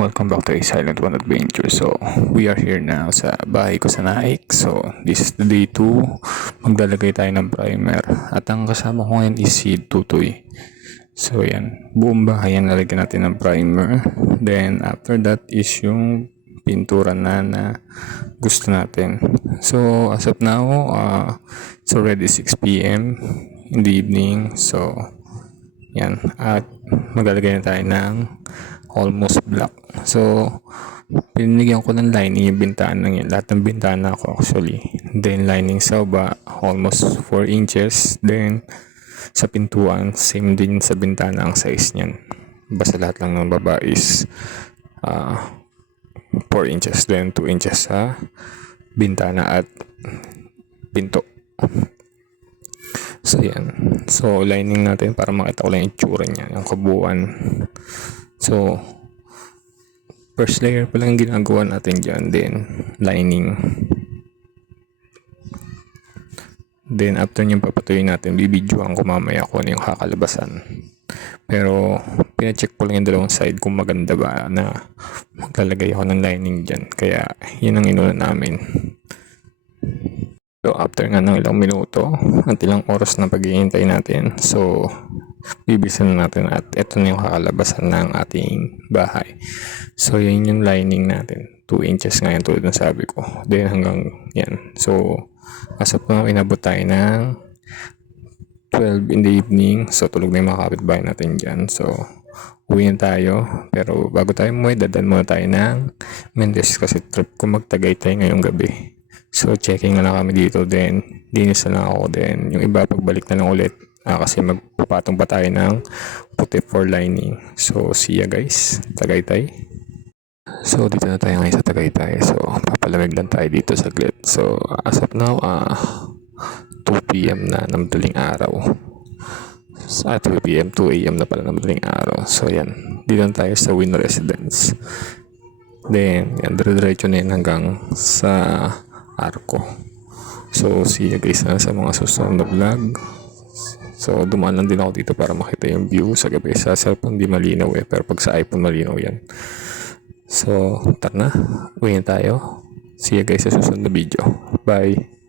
welcome back to a Silent One Adventure. So, we are here now sa bahay ko sa Naik. So, this is the day 2. Maglalagay tayo ng primer. At ang kasama ko ngayon is si Tutoy. So, yan. Buong bahay yan lalagyan natin ng primer. Then, after that is yung pintura na gusto natin. So, as of now, it's already 6 p.m. in the evening. So, yan. At maglalagay na tayo ng almost black. So, pinigyan ko ng lining yung bintana yun. Lahat ng bintana ko actually. Then, lining sa baba, almost 4 inches. Then, sa pintuan, same din sa bintana ang size niyan. Basta lahat lang ng baba is 4 inches. Then, 2 inches sa bintana at pinto. So, yan. So, lining natin para makita ko lang yung itsura niya, yung kabuuan. So, first layer pa lang ginagawa natin dyan. Then, lining. Then, after nyo papatuloy natin, bibidyoan ko mamaya kung ano yung kakalabasan. Pero, pinacheck ko lang yung dalawang side kung maganda ba na maglalagay ako ng lining dyan. Kaya, yun ang inuna namin. So, after nga ng ilang minuto at ilang oras na paghihintay natin, so, bibilisan na natin at ito na yung kakalabasan ng ating bahay. So, yun yung lining natin. 2 inches nga yan tulad ng sabi ko. Then, hanggang yan. So, as of now, inabot tayo ng 12 in the evening. So, tulog na yung mga kapitbahay natin dyan. So, uwi na tayo. Pero, bago tayo umuwi, dadan muna tayo ng Mendes kasi trip ko magtagaytay ngayong gabi. So, checking na lang kami dito. Then, dinis na lang ako. Then, yung iba, pagbalik na lang ulit. Kasi magpapatong pa tayo ng puti for lining. So, see ya guys. Tagaytay. So, dito na tayo ngayon sa Tagaytay. So, papalamig lang tayo dito saglit. So, as of now, 2 p.m. na ng madaling araw. 2 p.m. 2 a.m. na pala ng madaling araw. So, yan. Dito na tayo sa Win Residence. Then, yan. Dire-diretso na yan hanggang sa Arco. So, see you guys na sa mga susunod na vlog. So, dumaan lang din ako dito para makita yung view sa gabi. Sa cellphone di malinaw pero pag sa iPhone malinaw yan. So, tara na. Uwi na tayo. See you guys sa susunod na video. Bye!